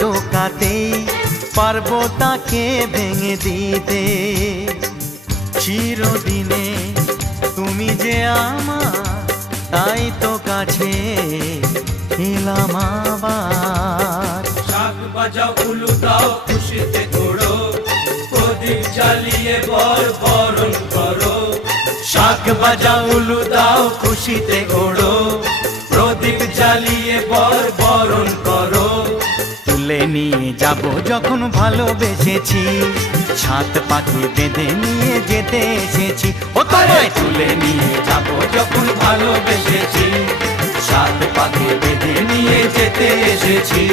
টোকাতেই পারবো তাকে ভেঙে দিতে। চিরদিনে তুমি যে আমার, তাই তো কাছে এলাম আবার। শাক বাজাও উলু দাও খুশিতে ঘোড়ো, প্রদীপ জ্বালিয়ে বরণ করো। শাক বাজাও উলু দাও খুশিতে ওড়ো, প্রদীপ জ্বালিয়ে বরণ করো। তুলে নিয়ে যাব যখন ভালোবেসেছি, ছাত পাখি বেঁধে নিয়ে যেতে এসেছি। ও তোমায় তুলে নিয়ে যাব যখন ভালোবেসেছি, সাত পাখি বেঁধে নিয়ে যেতে এসেছি।